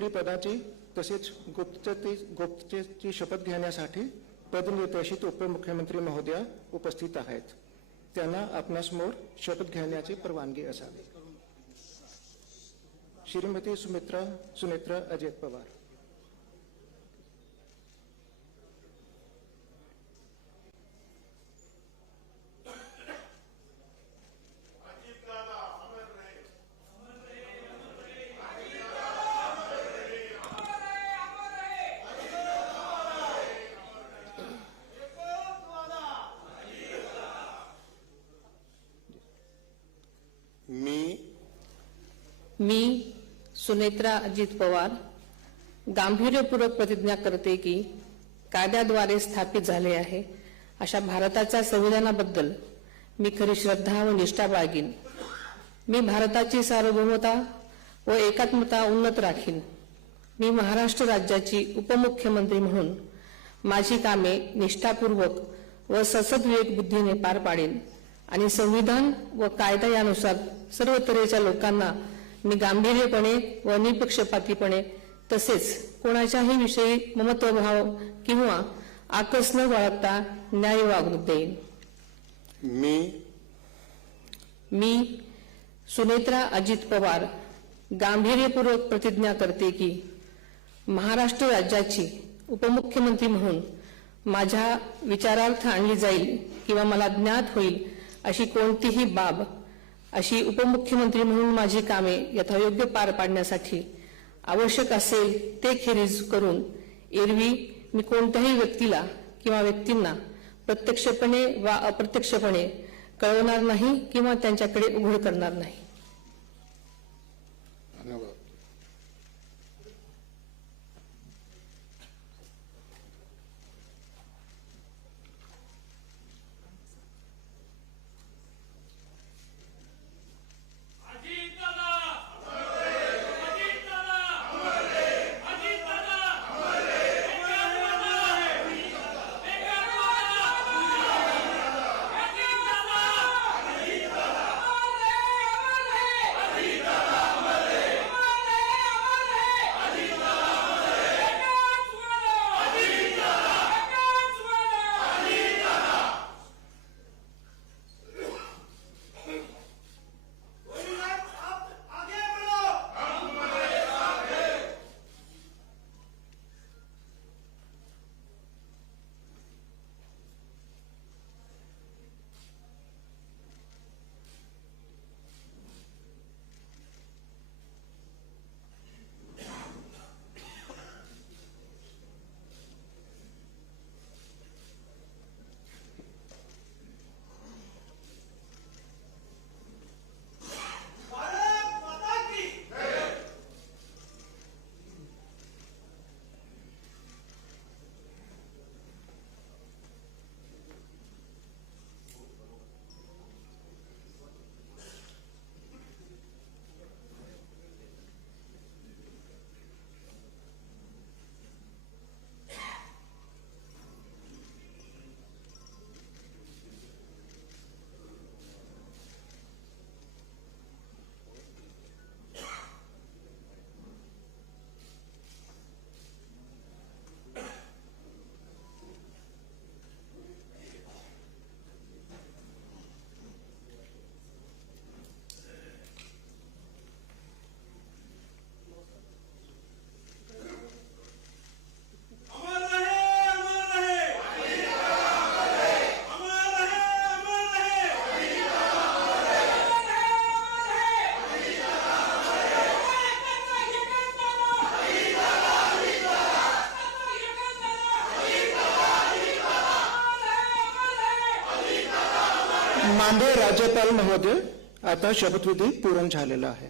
मंत्री पदाची तसेच गुप्ततेची शपथ घेण्यासाठी पदनिर्देशित उपमुख्यमंत्री महोदया उपस्थित आहेत. त्यांना आपणासमोर शपथ घेण्याची परवानगी असावी. श्रीमती सुनेत्रा अजित पवार. मी सुनेत्रा अजित पवार गांभीर्यपूर्वक प्रतिज्ञा करते की कायद्याद्वारे स्थापित झाले आहे अशा भारताच्या संविधानाबद्दल मी खरी श्रद्धा व निष्ठा बाळगीन. मी भारताची सार्वभौमता व एकात्मता उन्नत राखीन. मी महाराष्ट्र राज्याची उपमुख्यमंत्री म्हणून माझी कामे निष्ठापूर्वक व ससद्विवेक बुद्धीने पार पाडेन आणि संविधान व कायदा यानुसार सर्व तऱ्हेच्या लोकांना मी गांभीर्यपणे व निपक्षपातीपणे तसेच कोणाच्याही विषयी ममत्वभाव किंवा आकस न बाळगता न्याय वागणूक देईन. मी सुनेत्रा अजित पवार गांभीर्यपूर्वक प्रतिज्ञा करते की महाराष्ट्र राज्याची उपमुख्यमंत्री म्हणून माझ्या विचारार्थ आणली जाईल किंवा मला ज्ञात होईल अशी कोणतीही बाब अशी उपमुख्यमंत्री म्हणून माझी कामे यथायोग्य पार पाडण्यासाठी आवश्यक असेल ते खेरीज करून एरवी मी कोणत्याही व्यक्तीला किंवा व्यक्तींना प्रत्यक्षपणे वा अप्रत्यक्षपणे कळवणार नाही किंवा त्यांच्याकडे उघड करणार नाही. धन्यवाद. माननीय राज्यपाल महोदय, आता शपथविधी पूर्ण झालेला आहे.